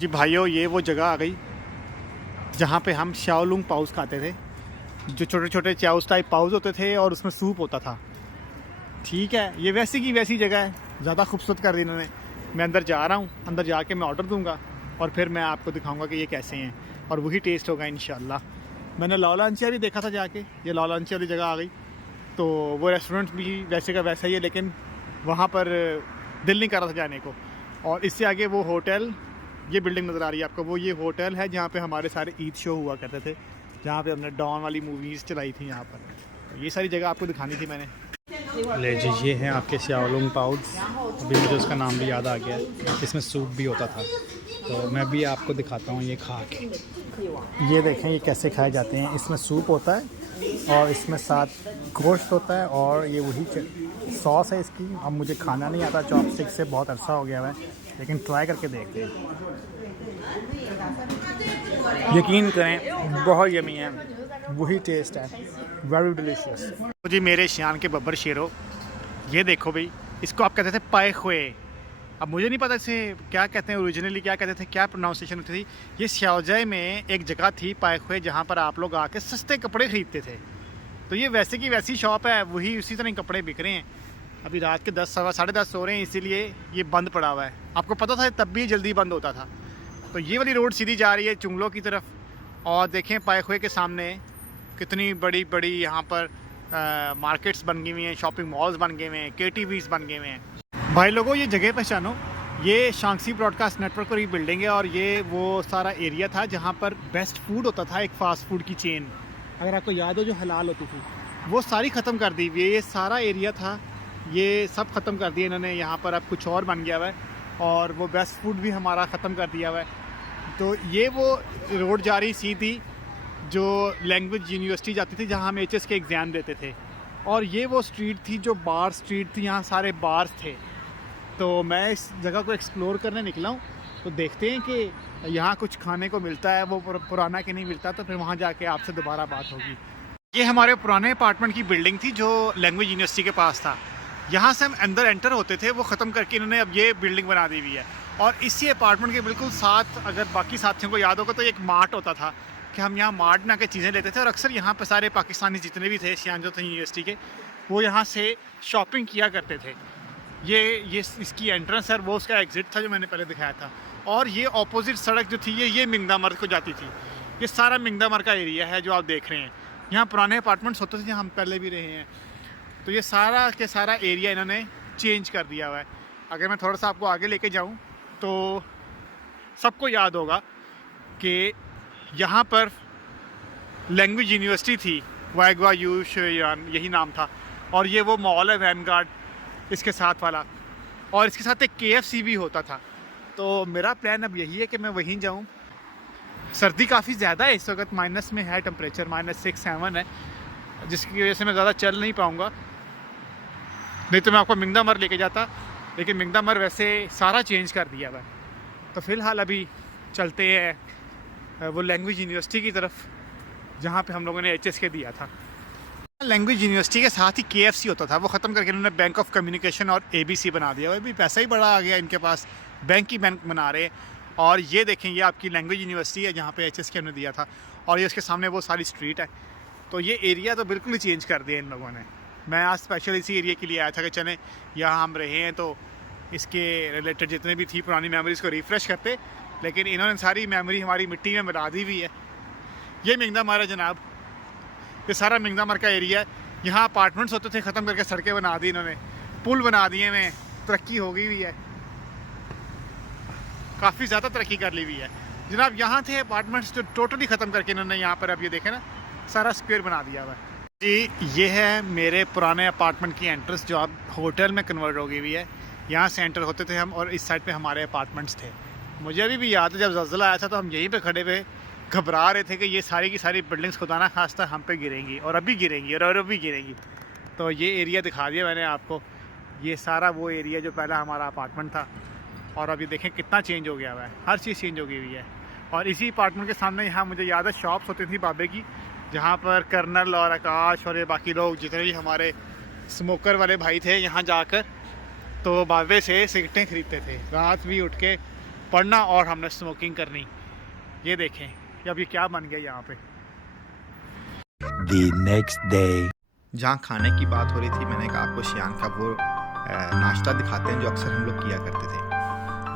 जी भाइयों, ये वो जगह आ गई जहाँ पे हम शाओलुंग पाउस खाते थे। जो छोटे छोटे चाउस टाइप पाउस होते थे और उसमें सूप होता था। ठीक है, ये वैसी की वैसी जगह है, ज़्यादा खूबसूरत कर दी इन्होंने। मैं अंदर जा रहा हूँ, अंदर जाके मैं ऑर्डर दूंगा और फिर मैं आपको दिखाऊंगा कि ये कैसे हैं और वही टेस्ट होगा इंशाल्लाह। मैंने लौलांचिया भी देखा था जाके, ये लौलांचिया वाली जगह आ गई। तो वो रेस्टोरेंट भी वैसे का वैसा ही है, लेकिन वहाँ पर दिल नहीं कर रहा था जाने को। और इससे आगे वो होटल, ये बिल्डिंग नज़र आ रही है आपको, वो ये होटल है जहाँ पे हमारे सारे ईद शो हुआ करते थे, जहाँ पे हमने डॉन वाली मूवीज़ चलाई थी यहाँ पर। तो ये सारी जगह आपको दिखानी थी मैंने। ले जी, ये हैं आपके शाओलुंग पाउस। अभी मुझे उसका नाम भी याद आ गया, इसमें सूप भी होता था। तो मैं भी आपको दिखाता हूँ ये खा के। ये देखें ये कैसे खाए जाते हैं। इसमें सूप होता है और इसमें साथ गोश्त होता है और ये वही सॉस है इसकी। अब मुझे खाना नहीं आता चॉपस्टिक से, बहुत अरसा हो गया है, लेकिन ट्राई करके देखते हैं। यकीन करें बहुत यमी है, वही टेस्ट है, वेरी डिलीशियस। तो जी मेरे शान के बब्बर शेरो, ये देखो भाई, इसको आप कहते थे पाए हुए। अब मुझे नहीं पता इसे क्या कहते हैं ओरिजिनली, क्या कहते थे, क्या प्रोनाउंसिएशन होती थी। ये शाओजाई में एक जगह थी पाए हुए, जहाँ पर आप लोग आके सस्ते कपड़े ख़रीदते थे। तो ये वैसे की वैसी शॉप है, वही उसी तरह कपड़े बिक रहे हैं। अभी रात के 10 सवा 10:30 हो रहे हैं, इसीलिए ये बंद पड़ा हुआ है। आपको पता था तब भी जल्दी बंद होता था। तो ये वाली रोड सीधी जा रही है चुंगलों की तरफ। और देखें पाए हुए के सामने कितनी बड़ी बड़ी यहाँ पर मार्केट्स बन गई हुई हैं, शॉपिंग मॉल्स बन गए हुए हैं, KTVs बन गए हुए हैं। भाई लोगों, ये जगह पहचानो, ये शांक्सी ब्रॉडकास्ट नेटवर्क की बिल्डिंग है और ये वो सारा एरिया था जहाँ पर बेस्ट फूड होता था। एक फ़ास्ट फूड की चेन, अगर आपको याद हो, जो हलाल होती थी, वो सारी ख़त्म कर दी हुई है। ये सारा एरिया था, ये सब ख़त्म कर दिया इन्होंने। यहाँ पर अब कुछ और बन गया हुआ है और वो बेस्ट फूड भी हमारा ख़त्म कर दिया हुआ है। तो ये वो रोड जा रही सीधी जो लैंग्वेज यूनिवर्सिटी जाती थी, जहाँ हम HS के एग्ज़ाम देते थे। और ये वो स्ट्रीट थी जो बार स्ट्रीट थी, यहाँ सारे बार्स थे। तो मैं इस जगह को एक्सप्लोर करने निकला हूँ, तो देखते हैं कि यहाँ कुछ खाने को मिलता है, वो पुराना कि नहीं मिलता। तो फिर वहाँ जाके आपसे दोबारा बात होगी। ये हमारे पुराने अपार्टमेंट की बिल्डिंग थी जो लैंग्वेज यूनिवर्सिटी के पास था। यहाँ से हम अंदर एंटर होते थे, वो ख़त्म करके इन्होंने अब ये बिल्डिंग बना दी हुई है। और इसी अपार्टमेंट के बिल्कुल साथ, अगर बाकी साथियों को याद होगा, तो एक मार्ट होता था कि हम यहाँ मार्ट में आके चीज़ें लेते थे। और अक्सर यहाँ पर सारे पाकिस्तानी जितने भी थे शियांजो थे यूनिवर्सिटी के, वो यहाँ से शॉपिंग किया करते थे। ये इसकी एंट्रेंस है, वो उसका एग्ज़िट था जो मैंने पहले दिखाया था। और ये ऑपोजिट सड़क जो थी, ये मिंगदामर को जाती थी। ये सारा मिंगदामर का एरिया है जो आप देख रहे हैं। यहाँ पुराने अपार्टमेंट्स होते थे जहाँ हम पहले भी रहे हैं। तो ये सारा के सारा एरिया इन्होंने चेंज कर दिया हुआ है। अगर मैं थोड़ा सा आपको आगे लेके जाऊँ तो सबको याद होगा कि यहाँ पर लैंग्वेज यूनिवर्सिटी थी, वाइगवा यू शेयान, यही नाम था। और ये वो मॉल है वैनगार्ड इसके साथ वाला, और इसके साथ एक KFC भी होता था। तो मेरा प्लान अब यही है कि मैं वहीं जाऊँ। सर्दी काफ़ी ज़्यादा है इस वक्त, माइनस में है टेम्परेचर, -6-7 है, जिसकी वजह से मैं ज़्यादा चल नहीं पाऊँगा। नहीं तो मैं आपको मिंगदामर लेके जाता, लेकिन मिंगदामर वैसे सारा चेंज कर दिया हुआ है। तो फ़िलहाल अभी चलते हैं वो लैंग्वेज यूनिवर्सिटी की तरफ, जहाँ पे हम लोगों ने HS के दिया था। लैंग्वेज यूनिवर्सिटी के साथ ही KFC होता था, वो ख़त्म करके इन्होंने बैंक ऑफ कम्युनिकेशन और ABC बना दिया। वो भी पैसा ही बड़ा आ गया इनके पास, बैंक ही बैंक बना रहे। और ये देखें, ये आपकी लैंग्वेज यूनिवर्सिटी है जहाँ पे HS के हमने दिया था, और ये उसके सामने वो सारी स्ट्रीट है। तो ये एरिया तो बिल्कुल ही चेंज कर दिया इन लोगों ने। मैं आज स्पेशल इसी एरिया के लिए आया था कि चलें यहाँ हम रहे हैं तो इसके रिलेटेड जितने भी थी पुरानी मेमोरीज़ को रिफ़्रेश करते। लेकिन इन्होंने सारी मेमोरी हमारी मिट्टी में मिला दी हुई है। ये मिंगदामर है जनाब, ये सारा मिंगदामर का एरिया है। यहाँ अपार्टमेंट्स होते थे, ख़त्म करके सड़कें बना दी इन्होंने, पुल बना दिए में, तरक्की हो गई हुई है, काफ़ी ज़्यादा तरक्की कर ली हुई है जनाब। यहाँ थे अपार्टमेंट्स जो टोटली ख़त्म करके इन्होंने यहाँ पर, अब ये देखें ना, सारा स्क्वायर बना दिया हुआ है। जी ये है मेरे पुराने अपार्टमेंट की एंट्रेंस जो अब होटल में कन्वर्ट हो गई हुई है। यहाँ से एंटर होते थे हम और इस साइड पे हमारे अपार्टमेंट्स थे। मुझे अभी भी याद है जब ज़लज़ला आया था तो हम यहीं पे खड़े हुए घबरा रहे थे कि ये सारी की सारी बिल्डिंग्स खुदा ना खास्ता हम पे गिरेंगी, और अभी गिरेंगी और अभी गिरेंगी। तो ये एरिया दिखा दिया मैंने आपको, ये सारा वो एरिया जो पहला हमारा अपार्टमेंट था। और अभी देखें कितना चेंज हो गया हुआ है, हर चीज़ चेंज हो गई हुई है। और इसी अपार्टमेंट के सामने यहाँ मुझे याद है शॉप्स होती थी बाबे की, जहाँ पर कर्नल और आकाश और ये बाकी लोग जितने भी हमारे स्मोकर वाले भाई थे, यहाँ जाकर तो बाबे से सिगरेटें ख़रीदते थे। रात भी उठ के पढ़ना और हमने स्मोकिंग करनी। ये देखें कि अब ये क्या बन गया यहाँ पे। The next day. जहाँ खाने की बात हो रही थी, मैंने कहा आपको शियान का वो नाश्ता दिखाते हैं जो अक्सर हम लोग किया करते थे।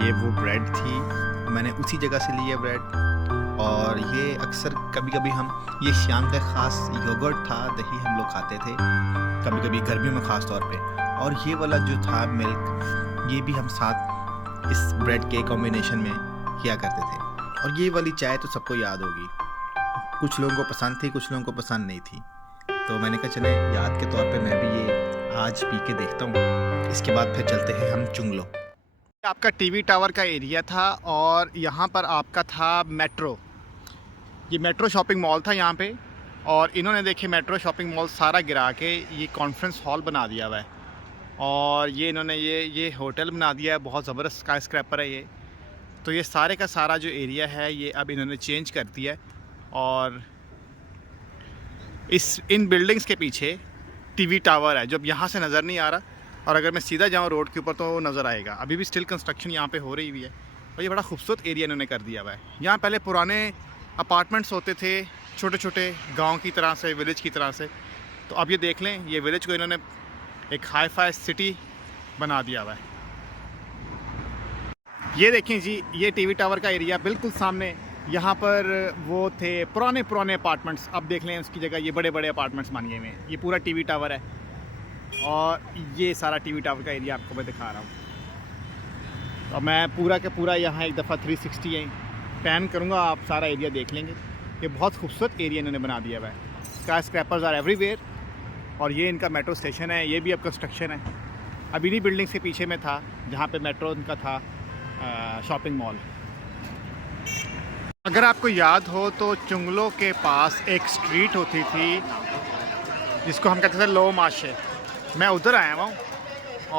ये वो ब्रेड थी, मैंने उसी जगह से ली है ब्रेड। और ये अक्सर कभी कभी ये शियान का ख़ास योगर्ट था, दही हम लोग खाते थे कभी कभी गर्मियों में ख़ास तौर पे। और ये वाला जो था मिल्क, ये भी हम साथ इस ब्रेड के कॉम्बिनेशन में किया करते थे। और ये वाली चाय तो सबको याद होगी, कुछ लोगों को पसंद थी, कुछ लोगों को पसंद नहीं थी। तो मैंने कहा चले याद के तौर पे मैं भी ये आज पी के देखता हूँ। इसके बाद फिर चलते हैं हम चुंगलो। आपका टीवी टावर का एरिया था और यहाँ पर आपका था मेट्रो। ये मेट्रो शॉपिंग मॉल था यहाँ पे। और इन्होंने देखे मेट्रो शॉपिंग मॉल सारा गिरा के ये कॉन्फ्रेंस हॉल बना दिया हुआ है। और ये इन्होंने ये होटल बना दिया है, बहुत ज़बरदस्त स्काई स्क्रैपर है ये। तो ये सारे का सारा जो एरिया है ये अब इन्होंने चेंज कर दिया है। और इन बिल्डिंग्स के पीछे टीवी टावर है, जब यहाँ से नज़र नहीं आ रहा। और अगर मैं सीधा जाऊँ रोड के ऊपर तो नज़र आएगा। अभी भी स्टिल कंस्ट्रक्शन यहाँ पे हो रही हुई है। और ये बड़ा खूबसूरत एरिया इन्होंने कर दिया हुआ है। यहाँ पहले पुराने अपार्टमेंट्स होते थे, छोटे छोटे गांव की तरह से, विलेज की तरह से। तो अब ये देख लें, ये विलेज को इन्होंने एक हाई फाई सिटी बना दिया हुआ है। ये देखें जी, ये टीवी टावर का एरिया बिल्कुल सामने। यहाँ पर वो थे पुराने अपार्टमेंट्स, अब देख लें उसकी जगह ये बड़े बड़े अपार्टमेंट्स बन गए हुए हैं। ये पूरा टीवी टावर है और ये सारा टीवी टावर का एरिया आपको मैं दिखा रहा हूँ। और मैं पूरा का पूरा यहाँ एक दफ़ा 360 पैन करूँगा, आप सारा एरिया देख लेंगे। ये बहुत खूबसूरत एरिया इन्होंने बना दिया हुआ है। Skyscrapers are everywhere. और ये इनका मेट्रो स्टेशन है, ये भी अब कंस्ट्रक्शन है। अब इन्हीं बिल्डिंग्स के पीछे में था जहाँ पे मेट्रो इनका था शॉपिंग मॉल। अगर आपको याद हो तो चुंगलो के पास एक स्ट्रीट होती थी जिसको हम कहते थे लो माशे। मैं उधर आया हुआ हूँ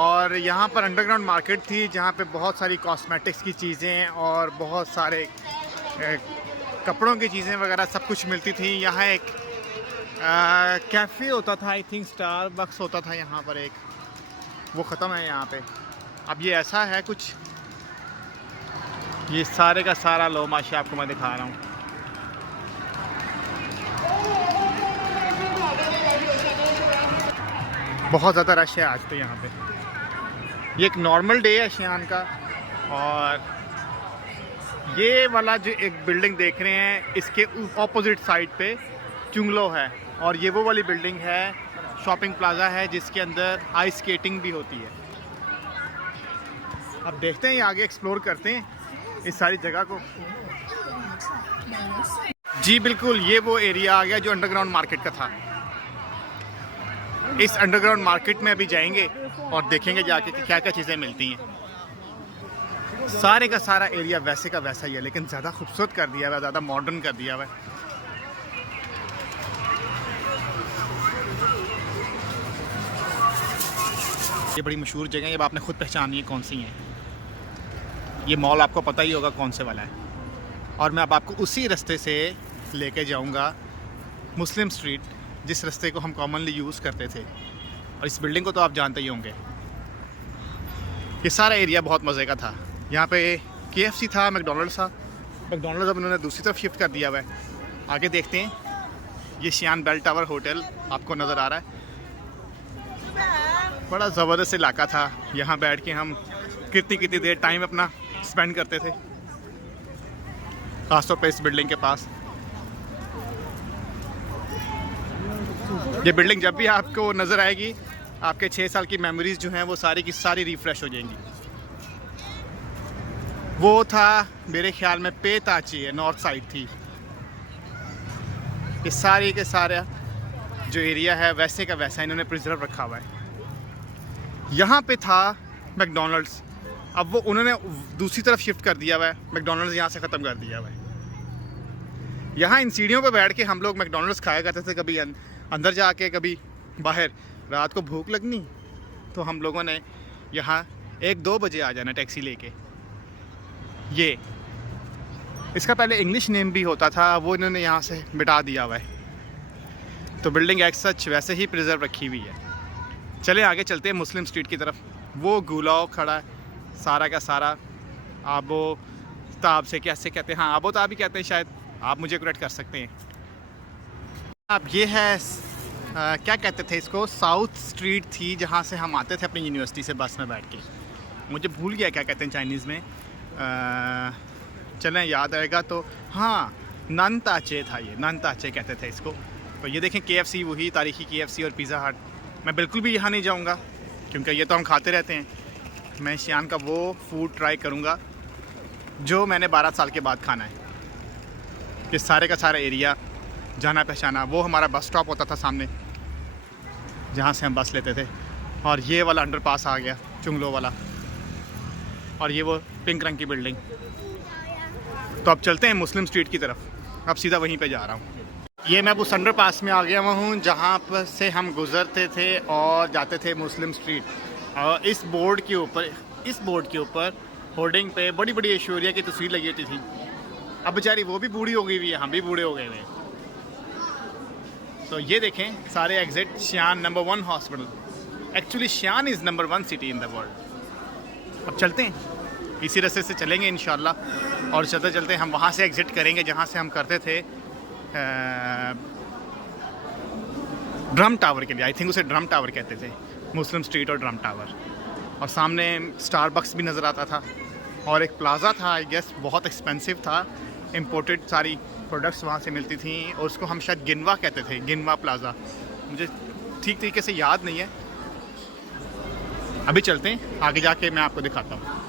और यहाँ पर अंडरग्राउंड मार्केट थी जहाँ पे बहुत सारी कॉस्मेटिक्स की चीज़ें और बहुत सारे कपड़ों की चीज़ें वगैरह सब कुछ मिलती थी। यहाँ एक कैफ़े होता था, आई थिंक स्टारबक्स होता था यहाँ पर एक, वो ख़त्म है यहाँ पे। अब ये ऐसा है कुछ, ये सारे का सारा लो माशा आपको मैं दिखा रहा हूँ। बहुत ज़्यादा रश है आज तो यहाँ पे। ये एक नॉर्मल डे है शियान का। और ये वाला जो एक बिल्डिंग देख रहे हैं, इसके ऑपोजिट साइड पे चुंगलो है। और ये वो वाली बिल्डिंग है, शॉपिंग प्लाजा है, जिसके अंदर आइस स्केटिंग भी होती है। अब देखते हैं, आगे एक्सप्लोर करते हैं इस सारी जगह को। जी बिल्कुल, ये वो एरिया आ गया जो अंडरग्राउंड मार्केट का था। इस अंडरग्राउंड मार्केट में अभी जाएंगे और देखेंगे जाके कि क्या क्या चीज़ें मिलती हैं। सारे का सारा एरिया वैसे का वैसा ही है, लेकिन ज़्यादा खूबसूरत कर दिया हुआ है, ज़्यादा मॉडर्न कर दिया हुआ है। ये बड़ी मशहूर जगह है, अब आपने खुद पहचानी है कौन सी है। ये मॉल आपको पता ही होगा कौन से वाला है। और मैं अब आपको उसी रास्ते से लेके जाऊंगा मुस्लिम स्ट्रीट, जिस रास्ते को हम कॉमनली यूज़ करते थे। और इस बिल्डिंग को तो आप जानते ही होंगे। ये सारा एरिया बहुत मज़े का था। यहाँ पे KFC था, मैकडॉनल्ड्स था। मैकडॉनल्ड्स अब उन्होंने दूसरी तरफ शिफ्ट कर दिया हुआ है। आगे देखते हैं। ये शियान बेल टावर होटल आपको नज़र आ रहा है। बड़ा ज़बरदस्त इलाका था, यहाँ बैठ के हम कितनी देर टाइम अपना स्पेंड करते थे, खासतौर पे इस बिल्डिंग के पास। ये बिल्डिंग जब भी आपको नज़र आएगी, आपके 6 साल की मेमोरीज जो हैं वो सारी की सारी रिफ़्रेश हो जाएंगी। वो था मेरे ख्याल में पेताची है, नॉर्थ साइड थी। ये सारी के सारा जो एरिया है वैसे का वैसा इन्होंने प्रिजर्व रखा हुआ है। यहाँ पे था मैकडॉनल्ड्स, अब वो उन्होंने दूसरी तरफ शिफ्ट कर दिया हुआ है। मैकडॉनल्ड्स यहाँ से ख़त्म कर दिया हुआ है। यहाँ इन सीढ़ियों पे बैठ के हम लोग मैकडॉनल्ड्स खाया करते थे, कभी अंदर जाके कभी बाहर। रात को भूख लगनी तो हम लोगों ने यहाँ 1-2 बजे आ जाना टैक्सी लेके। ये इसका पहले इंग्लिश नेम भी होता था, वो इन्होंने यहाँ से मिटा दिया हुआ है। तो बिल्डिंग एक सच वैसे ही प्रिजर्व रखी हुई है। चले आगे चलते हैं मुस्लिम स्ट्रीट की तरफ। वो गुलाव खड़ा है सारा का सारा। आप वो आबोताब से कैसे कहते हैं, हाँ आबोताब ही कहते हैं शायद, आप मुझे करेक्ट कर सकते हैं। अब ये है क्या कहते थे इसको, साउथ स्ट्रीट थी जहाँ से हम आते थे अपनी यूनिवर्सिटी से बस में बैठ के। मुझे भूल गया क्या कहते हैं चाइनीज़ में, चलें याद आएगा तो। हाँ, ननताचे था ये, ननताचे कहते थे इसको। तो ये देखें KFC, वही तारीखी KFC और पिज़्ज़ा हट। मैं बिल्कुल भी यहाँ नहीं जाऊँगा क्योंकि ये तो हम खाते रहते हैं। मैं शियान का वो फूड ट्राई करूँगा जो मैंने 12 साल के बाद खाना है। कि सारे का सारा एरिया जाना पहचाना, वो हमारा बस स्टॉप होता था सामने जहाँ से हम बस लेते थे। और ये वाला अंडरपास आ गया, चुंगलो वाला, और ये वो पिंक रंग की बिल्डिंग। तो अब चलते हैं मुस्लिम स्ट्रीट की तरफ, अब सीधा वहीं पे जा रहा हूँ। ये मैं उस अंडरपास में आ गया हूँ जहाँ पर से हम गुज़रते थे और जाते थे मुस्लिम स्ट्रीट। और इस बोर्ड के ऊपर होर्डिंग पे बड़ी बड़ी ऐश्वर्या की तस्वीर लगी होती थी। अब बेचारी वो भी बूढ़ी हो गई हुई है, हम भी बूढ़े हो गए हुए। तो ये देखें सारे एग्जिट Xi'an number 1 hospital. Actually Xi'an is number 1 city in the world. अब चलते हैं, इसी रास्ते से चलेंगे इंशाल्लाह, और चलते चलते हम वहाँ से एग्ज़िट करेंगे जहाँ से हम करते थे ड्रम टावर के लिए। आई थिंक उसे ड्रम टावर कहते थे, मुस्लिम स्ट्रीट और ड्रम टावर। और सामने स्टारबक्स भी नज़र आता था, और एक प्लाज़ा था, आई गेस बहुत एक्सपेंसिव था। इम्पोर्टेड सारी प्रोडक्ट्स वहाँ से मिलती थी, और उसको हम शायद गिनवा कहते थे, गिनवा प्लाज़ा। मुझे ठीक तरीके से याद नहीं है। अभी चलते हैं आगे, जाके मैं आपको दिखाता हूँ।